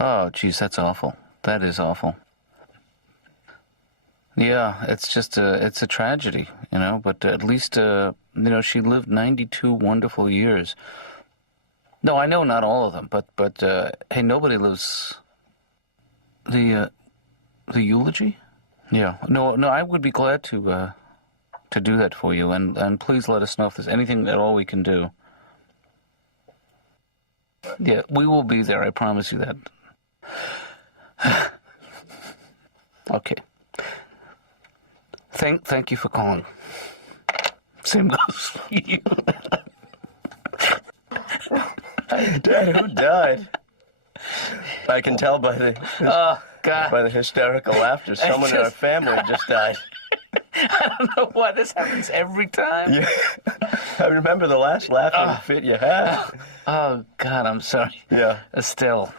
Oh, geez, that's awful. That is awful. Yeah, it's just it's a tragedy, but at least, she lived 92 wonderful years. No, I know not all of them, but hey, nobody lives the eulogy? Yeah. No, I would be glad to do that for you, and please let us know if there's anything at all we can do. Yeah, we will be there, I promise you that. Okay. Thank you for calling. Same goes for you. Dad, who died? I can tell by the by the hysterical laughter. Someone in our family just died. I don't know why this happens every time. Yeah. I remember the last laughing fit you had. Oh, God, I'm sorry. Yeah. Estelle.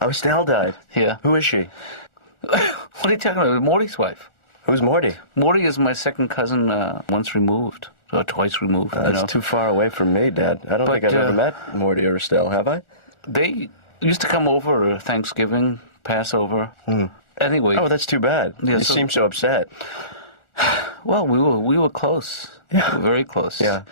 Oh, Estelle died? Yeah. Who is she? What are you talking about? Morty's wife. Who's Morty? Morty is my second cousin, once removed, or twice removed. That's too far away from me, Dad. I don't think I've ever met Morty or Estelle, have I? They used to come over Thanksgiving, Passover. Anyway. Oh, that's too bad. Yeah, you seem so upset. Well, we were close. Yeah. Very close. Yeah.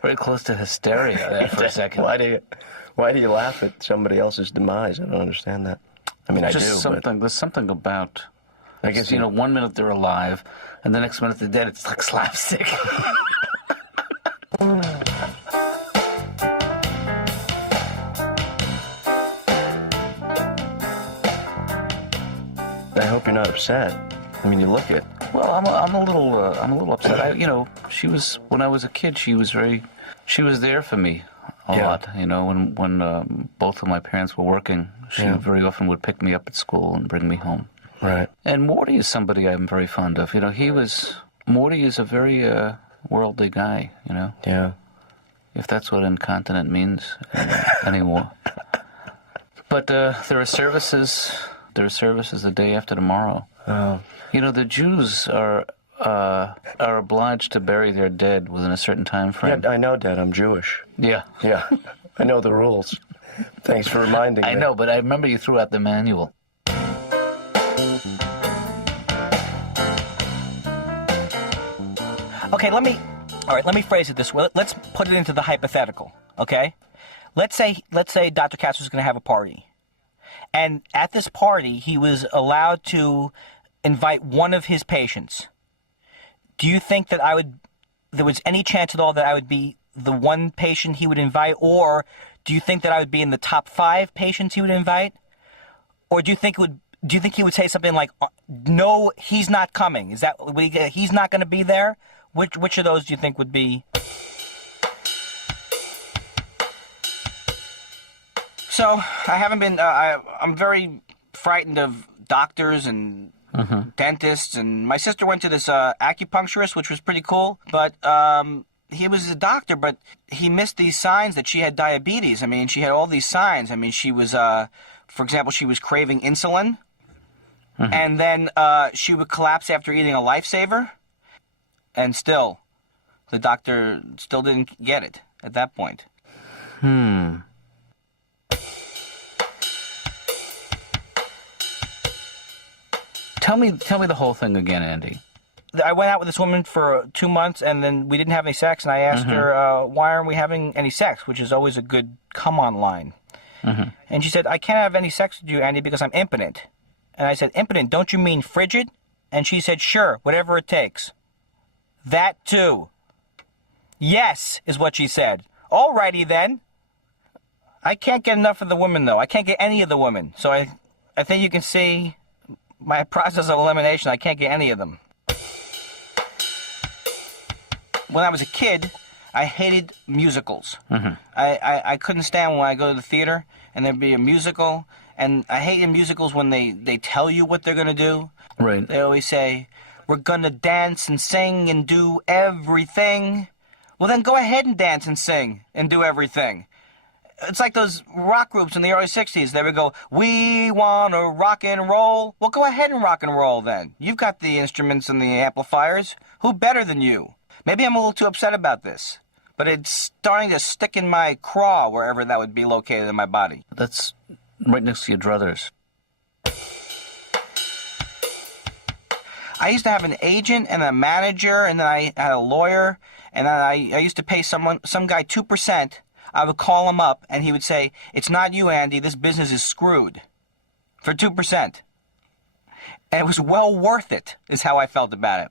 Very close to hysteria there for a second. Why do you laugh at somebody else's demise? I don't understand that. I mean, there's something about, I guess, 1 minute they're alive, and the next minute they're dead. It's like slapstick. I hope you're not upset. I mean, you look it. Well, I'm a little upset. She was, when I was a kid, she was there for me a lot. When both of my parents were working, she very often would pick me up at school and bring me home. Right. And Morty is somebody I'm very fond of. Morty is a very worldly guy. Yeah. If that's what incontinent means anymore. But there are services. There are services the day after tomorrow. Oh. The Jews are obliged to bury their dead within a certain time frame. Yeah, I know, Dad. I'm Jewish. Yeah. Yeah. I know the rules. Thanks for reminding me. I know, but I remember you threw out the manual. Okay, let me phrase it this way. Let's put it into the hypothetical, okay? Let's say Dr. Katz was going to have a party. And at this party, he was allowed to invite one of his patients. Do you think that there was any chance at all that I would be the one patient he would invite, or do you think that I would be in the top 5 patients he would invite? Or do you think he would say something like, no, he's not coming? Is that, he's not going to be there? Which of those do you think would be? So, I haven't been, I'm very frightened of doctors and dentists, and my sister went to this acupuncturist, which was pretty cool, but he was a doctor, but he missed these signs that she had diabetes. I mean, she had all these signs. I mean, she was, for example, she was craving insulin, and then she would collapse after eating a Lifesaver, and still, the doctor still didn't get it at that point. Tell me the whole thing again, Andy. I went out with this woman for 2 months, and then we didn't have any sex, and I asked her, why aren't we having any sex, which is always a good come-on line. And she said, I can't have any sex with you, Andy, because I'm impotent. And I said, impotent, don't you mean frigid? And she said, sure, whatever it takes. That too. Yes, is what she said. Alrighty then. I can't get enough of the women, though. I can't get any of the women. So I think you can see my process of elimination. I can't get any of them. When I was a kid, I hated musicals. I couldn't stand when I go to the theater and there'd be a musical, and I hated musicals when they tell you what they're going to do. Right. They always say, we're going to dance and sing and do everything. Well, then go ahead and dance and sing and do everything. It's like those rock groups in the early 60s. They would go, we want to rock and roll. Well, go ahead and rock and roll then. You've got the instruments and the amplifiers. Who better than you? Maybe I'm a little too upset about this, but it's starting to stick in my craw, wherever that would be located in my body. That's right next to your druthers. I used to have an agent and a manager, and then I had a lawyer, and then I used to pay some guy 2%. I would call him up, and he would say, "It's not you, Andy. This business is screwed," for 2%. And it was well worth it, is how I felt about it.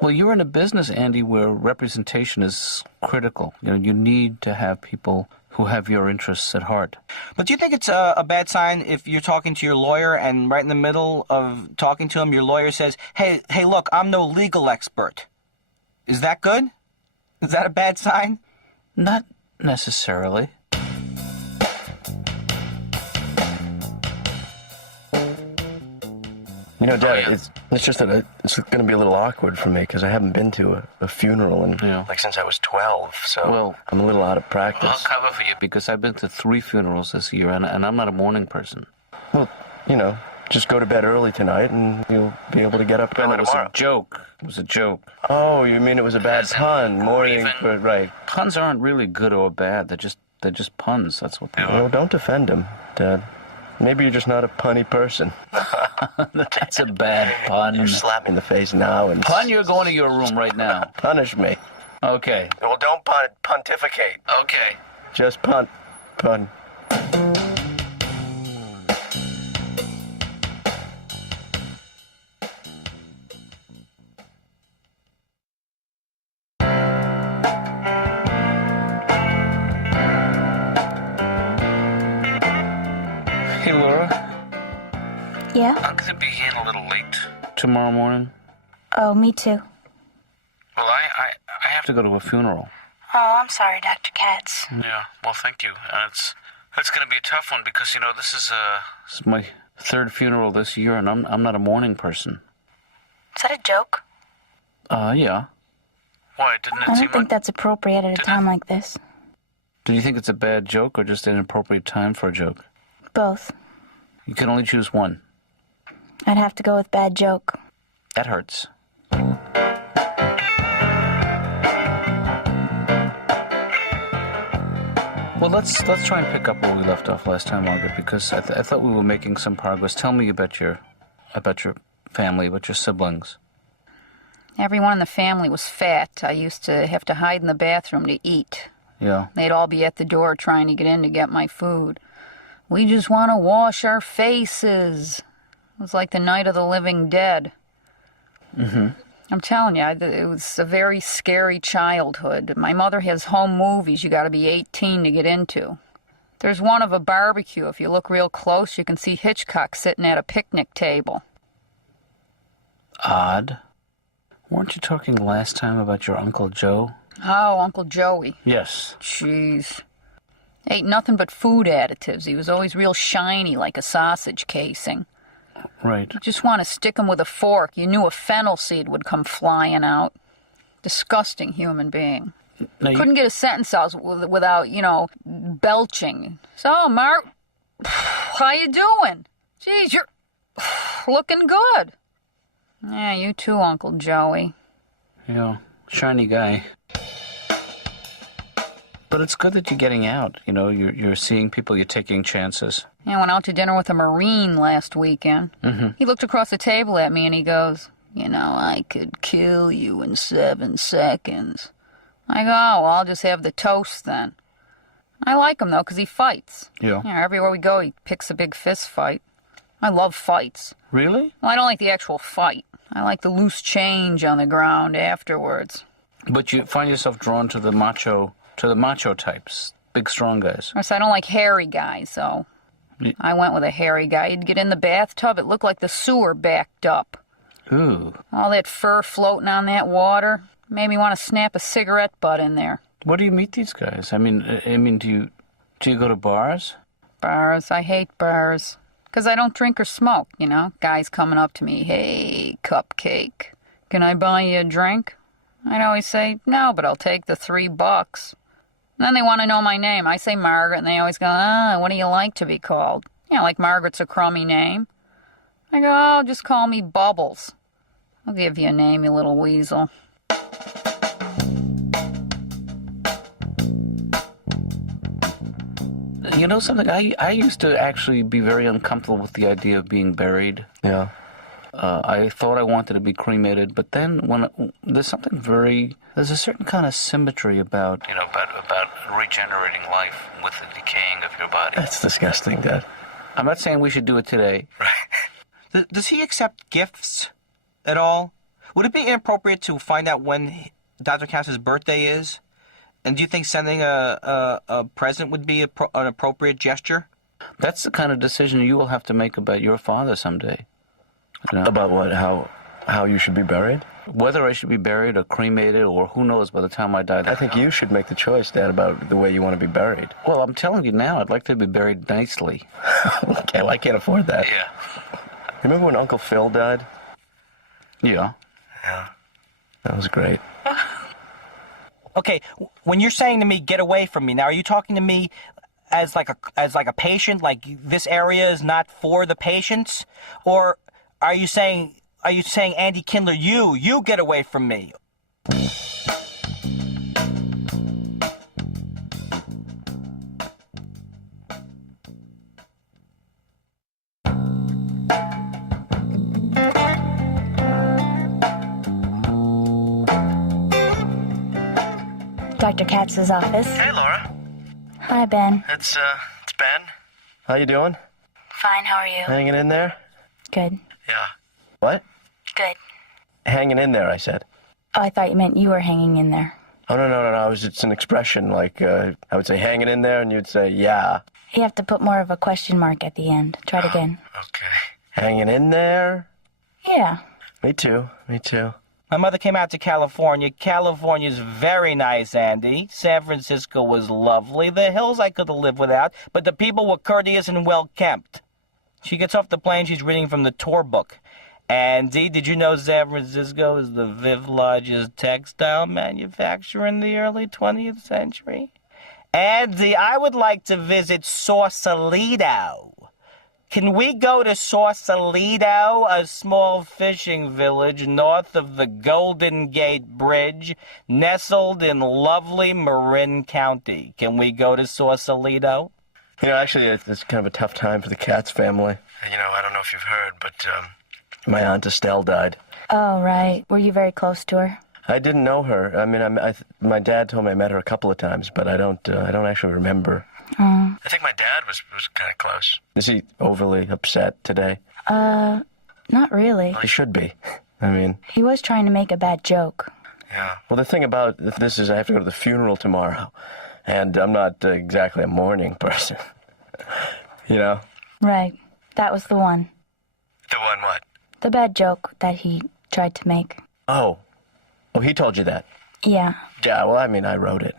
Well, you're in a business, Andy, where representation is critical. You need to have people who have your interests at heart. But do you think it's a bad sign if you're talking to your lawyer and right in the middle of talking to him, your lawyer says, hey, look, I'm no legal expert. Is that good? Is that a bad sign? Not necessarily. Dad, it's just that it's going to be a little awkward for me because I haven't been to a funeral since I was 12, so I'm a little out of practice. I'll cover for you because I've been to 3 funerals this year, and I'm not a morning person. Well, just go to bed early tonight and you'll be able to get up early tomorrow. It was a joke. Oh, you mean it was a bad pun? Mourning, right. Puns aren't really good or bad. They're just puns. That's what they are. Well, don't defend him, Dad. Maybe you're just not a punny person. That's a bad pun. You slap me in the face now and... Pun, you're going to your room right now. Punish me. Okay. Well, don't pontificate. Okay. Just pun. Hey, Laura. Yeah? I'm going to be in a little late tomorrow morning. Oh, me too. Well, I have to go to a funeral. Oh, I'm sorry, Dr. Katz. Yeah, well, thank you. It's going to be a tough one because, this is my 3rd funeral this year, and I'm not a morning person. Is that a joke? Yeah. Why, didn't it I seem don't think that's appropriate at a time like this. Do you think it's a bad joke or just an appropriate time for a joke? Both. You can only choose one. I'd have to go with bad joke. That hurts. Well, let's try and pick up where we left off last time, Margaret, because I thought we were making some progress. Tell me about your family, about your siblings. Everyone in the family was fat. I used to have to hide in the bathroom to eat. Yeah. They'd all be at the door trying to get in to get my food. We just want to wash our faces. It was like the night of the living dead. Mm-hmm. I'm telling you, it was a very scary childhood. My mother has home movies you got to be 18 to get into. There's one of a barbecue. If you look real close, you can see Hitchcock sitting at a picnic table. Odd. Weren't you talking last time about your Uncle Joe? Oh, Uncle Joey. Yes. Jeez. Ate nothing but food additives. He was always real shiny like a sausage casing. Right. You just want to stick him with a fork. You knew a fennel seed would come flying out. Disgusting human being. Couldn't get a sentence out without, belching. So, Mark, how you doing? Geez, you're looking good. Yeah, you too, Uncle Joey. Yeah, shiny guy. But it's good that you're getting out. You're seeing people, you're taking chances. Yeah, I went out to dinner with a Marine last weekend. Mm-hmm. He looked across the table at me and he goes, I could kill you in 7 seconds. I go, oh, well, I'll just have the toast then. I like him, though, because he fights. Yeah. Everywhere we go, he picks a big fist fight. I love fights. Really? Well, I don't like the actual fight. I like the loose change on the ground afterwards. But you find yourself drawn to the macho types, big, strong guys. Of course, I don't like hairy guys, so I went with a hairy guy. He'd get in the bathtub, it looked like the sewer backed up. Ooh. All that fur floating on that water made me want to snap a cigarette butt in there. Where do you meet these guys? I mean, do you go to bars? Bars. I hate bars. Because I don't drink or smoke, Guys coming up to me, hey, cupcake, can I buy you a drink? I'd always say, no, but I'll take the $3. And then they want to know my name. I say Margaret, and they always go, what do you like to be called? Like Margaret's a crummy name. I go, oh, just call me Bubbles. I'll give you a name, you little weasel. You know something? I used to actually be very uncomfortable with the idea of being buried. Yeah. I thought I wanted to be cremated, but then there's a certain kind of symmetry about regenerating life with the decaying of your body. That's disgusting, Dad. I'm not saying we should do it today. Right. Does he accept gifts at all? Would it be inappropriate to find out when Dr. Katz's birthday is? And do you think sending a present would be an appropriate gesture? That's the kind of decision you will have to make about your father someday. You know? About what? How you should be buried? Whether I should be buried or cremated or who knows by the time I die. I think you should make the choice, Dad, about the way you want to be buried. Well, I'm telling you now, I'd like to be buried nicely. Okay, well, I can't afford that. Yeah. Remember when Uncle Phil died? Yeah. Yeah. That was great. Okay, when you're saying to me, get away from me, now are you talking to me as like a patient, like this area is not for the patients? Or are you saying, Andy Kindler, you get away from me? Dr. Katz's office. Hey, Laura. Hi, Ben. It's Ben. How you doing? Fine, how are you? Hanging in there? Good. Yeah. What? Good. Hanging in there, I said. Oh, I thought you meant you were hanging in there. Oh, no. It's an expression. Like, I would say hanging in there, and you'd say, yeah. You have to put more of a question mark at the end. Try it again. Okay. Hanging in there? Yeah. Me too. My mother came out to California. California's very nice, Andy. San Francisco was lovely. The hills I could have lived without, but the people were courteous and well-kept. She gets off the plane, she's reading from the tour book. Andy, did you know San Francisco is the 5th largest textile manufacturer in the early 20th century? Andy, I would like to visit Sausalito. Can we go to Sausalito, a small fishing village north of the Golden Gate Bridge, nestled in lovely Marin County? Can we go to Sausalito? You know, actually, it's kind of a tough time for the Katz family. You know, I don't know if you've heard, but my Aunt Estelle died. Oh, right. Were you very close to her? I didn't know her. I mean, my dad told me I met her a couple of times, but I don't actually remember. Oh. I think my dad was kind of close. Is he overly upset today? Not really. He should be. I mean... He was trying to make a bad joke. Yeah. Well, the thing about this is I have to go to the funeral tomorrow, and I'm not exactly a mourning person. You know? Right. That was the one. The one what? The bad joke that he tried to make. Oh, he told you that? Yeah. Yeah, well, I mean, I wrote it.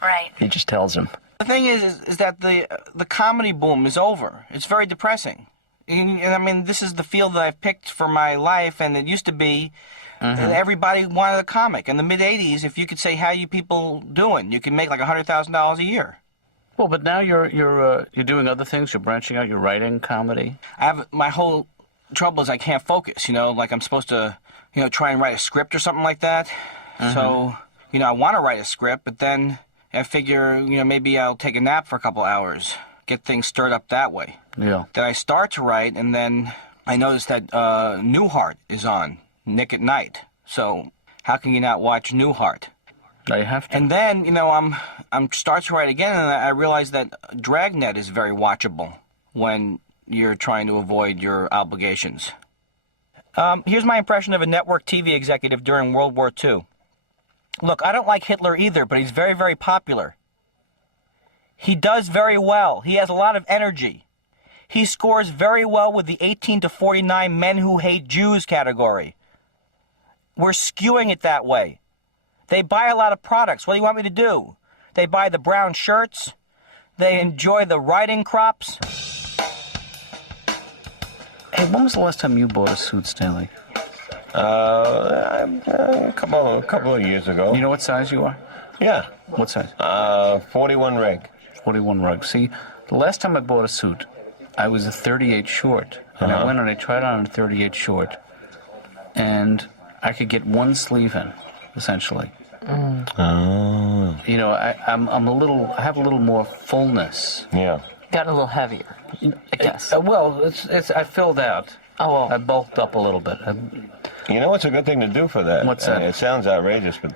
Right. He just tells him. The thing is that the comedy boom is over. It's very depressing. And I mean, this is the field that I've picked for my life, and it used to be that everybody wanted a comic. In the mid-'80s, if you could say, how you people doing, you could make like $100,000 a year. Well, but now you're doing other things. You're branching out. You're writing comedy. My whole trouble is I can't focus, you know, like I'm supposed to, you know, try and write a script or something like that. So, you know, I want to write a script, but then I figure, you know, maybe I'll take a nap for a couple hours, get things stirred up that way. Yeah. Then I start to write, and then I notice that Newhart is on, Nick at Night. So how can you not watch Newhart? I have to. And then, you know, I'm start to write again, and I realize that Dragnet is very watchable when you're trying to avoid your obligations. Here's my impression of a network TV executive during World War II. Look, I don't like Hitler either, but he's very, very popular. He does very well. He has a lot of energy. He scores very well with the 18 to 49 men who hate Jews category. We're skewing it that way. They buy a lot of products. What do you want me to do? They buy the brown shirts. They enjoy the riding crops. Hey, when was the last time you bought a suit, Stanley? A couple of years ago. You know what size you are? Yeah. What size? 41 reg. 41 rug. See, the last time I bought a suit, I was a 38 short. And I went and I tried on a 38 short. And I could get one sleeve in, essentially. Oh. You know, I have a little more fullness. Yeah. Got a little heavier, I guess. Well, it's I filled out. Oh, well. I bulked up a little bit. You know what's a good thing to do for that? What's that? It sounds outrageous, but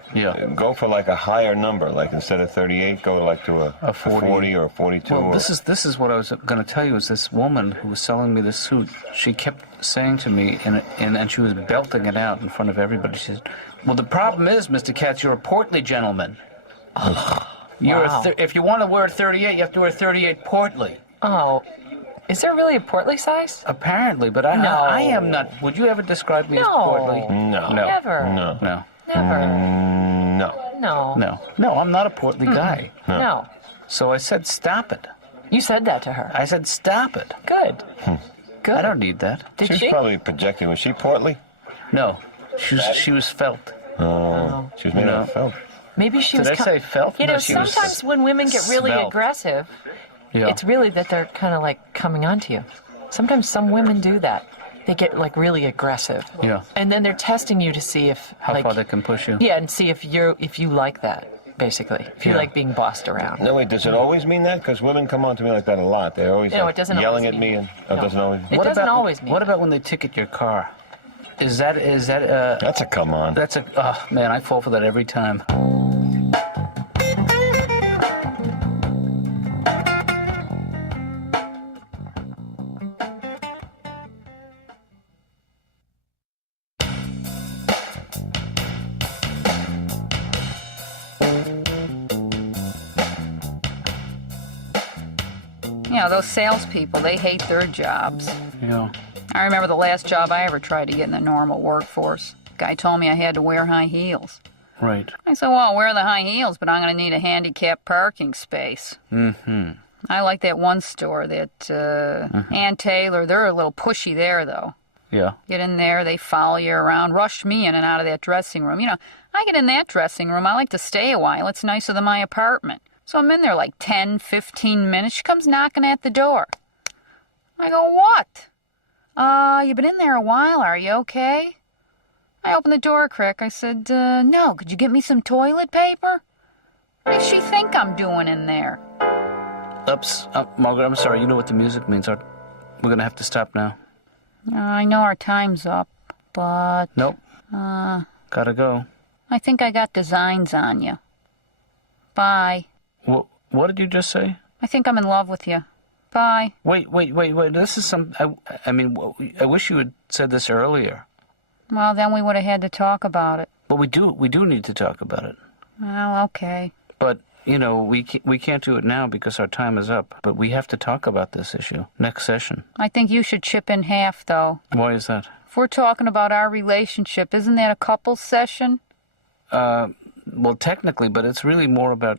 go for like a higher number. Like instead of 38, go like to a 40 or a 42. Well, this is what I was going to tell you. Is this woman who was selling me this suit? She kept saying to me, and she was belting it out in front of everybody. She said, "Well, the problem is, Mr. Katz, you're a portly gentleman. If you want to wear 38, you have to wear 38 portly." Oh. Is there really a portly size? Apparently, but I am not. Would you ever describe me as portly? No. Never. No. Never. No, I'm not a portly guy. No. So I said, stop it. You said that to her. I said, stop it. Good. Good. I don't need that. Did she? She's probably projecting. Was she portly? No. She was felt. Oh. She was made out of felt. Maybe she was... Did I say felt? You know, sometimes when women get really aggressive... Yeah. It's really that they're kind of like coming onto you. Sometimes some women do that. They get like really aggressive. Yeah. And then they're testing you to see if how far they can push you. Yeah, and see if you like that, basically. If you like being bossed around. No, wait, does it always mean that? Because women come on to me like that a lot. They're always it doesn't yelling always at mean me, and that. it doesn't always. It doesn't always mean. What about when they ticket your car? Is that That's a come on. That's a man, I fall for that every time. You know, those salespeople, they hate their jobs. Yeah. I remember the last job I ever tried to get in the normal workforce. Guy told me I had to wear high heels. Right. I said, well, I'll wear the high heels, but I'm going to need a handicapped parking space. Mm-hmm. I like that one store, that Ann Taylor. They're a little pushy there, though. Yeah. Get in there, they follow you around, rush me in and out of that dressing room. You know, I get in that dressing room, I like to stay a while. It's nicer than my apartment. So I'm in there like 10, 15 minutes. She comes knocking at the door. I go, what? You been in there a while, are you okay? I opened the door a crack. I said, no, could you get me some toilet paper? What does she think I'm doing in there? Oops. Margaret, I'm sorry. You know what the music means. We're going to have to stop now. I know our time's up, but... Nope. Gotta go. I think I got designs on you. Bye. What did you just say? I think I'm in love with you. Bye. Wait. This is some... I mean, I wish you had said this earlier. Well, then we would have had to talk about it. But we do need to talk about it. Well, okay. But, you know, we can't do it now because our time is up. But we have to talk about this issue next session. I think you should chip in half, though. Why is that? If we're talking about our relationship, isn't that a couples session? Well, technically, but it's really more about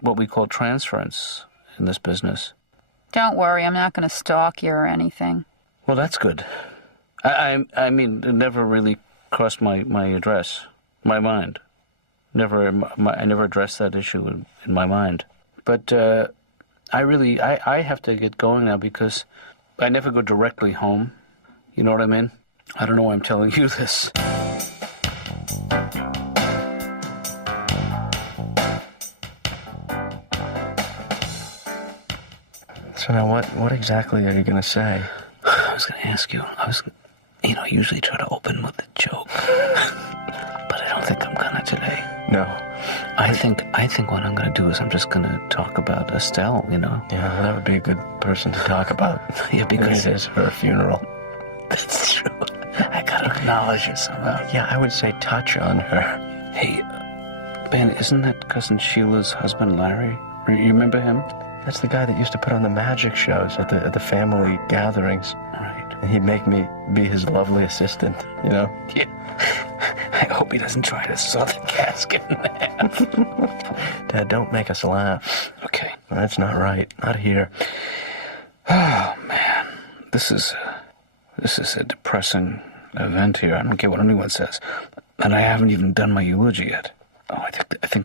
what we call transference in this business. Don't worry, I'm not going to stalk you or anything. Well, that's good. I mean, it never really crossed my mind. I never addressed that issue in my mind. But I have to get going now because I never go directly home. You know what I mean? I don't know why I'm telling you this. So now what exactly are you going to say? I was going to ask you. I usually try to open with a joke. But I don't think I'm going to today. No. I think what I'm going to do is I'm just going to talk about Estelle, you know. Yeah, well, that would be a good person to talk about. Yeah, because it is her funeral. That's true. I got to acknowledge it somehow. Yeah, I would say touch on her. Hey, Ben, isn't that cousin Sheila's husband, Larry? You remember him? That's the guy that used to put on the magic shows at the family gatherings. Right. And he'd make me be his lovely assistant, you know? Yeah. I hope he doesn't try to saw the casket in half. Dad, don't make us laugh. Okay. That's not right. Not here. Oh, man. This is a depressing event here. I don't care what anyone says. And I haven't even done my eulogy yet. Oh, I think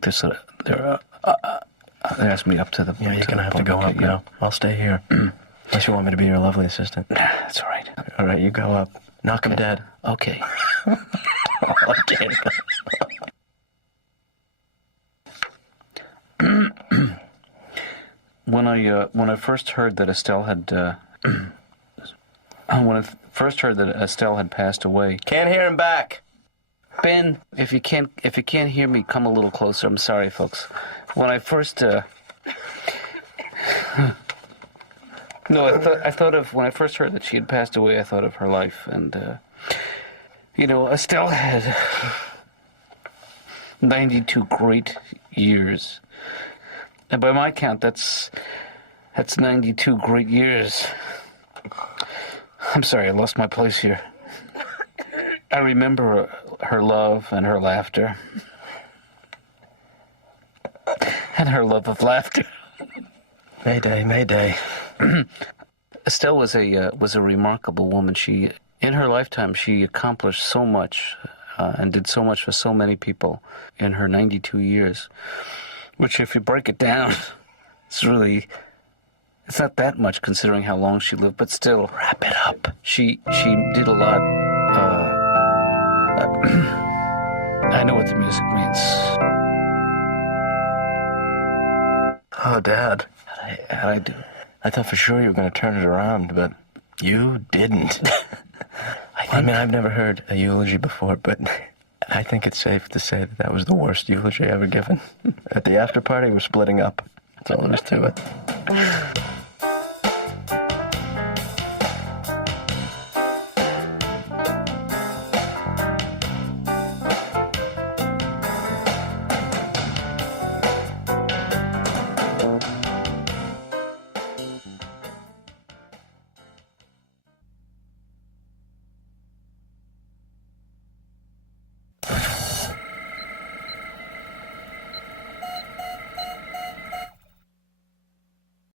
they asked me up to the... Yeah, you're going to have to go up now. I'll stay here. Unless you want me to be your lovely assistant. Nah, that's all right. All right, you go up. Knock him dead. Okay. Okay. When I first heard that Estelle had when I first heard that Estelle had passed away. Can't hear him back. Ben, if you can't hear me, come a little closer. I'm sorry, folks. When I first no, I thought of when I first heard that she had passed away. I thought of her life, and Estelle had 92 great years, and by my count, that's 92 great years. I'm sorry, I lost my place here. I remember her love and her laughter. And her love of laughter. Mayday, Mayday. Estelle was a remarkable woman. In her lifetime, she accomplished so much and did so much for so many people in her 92 years. Which, if you break it down, it's not that much considering how long she lived, but still, wrap it up. She did a lot. I know what the music means. Oh, Dad. How'd I do? I thought for sure you were going to turn it around, but you didn't. I mean, I've never heard a eulogy before, but I think it's safe to say that was the worst eulogy ever given. At the after party, we're splitting up. That's all there is to it.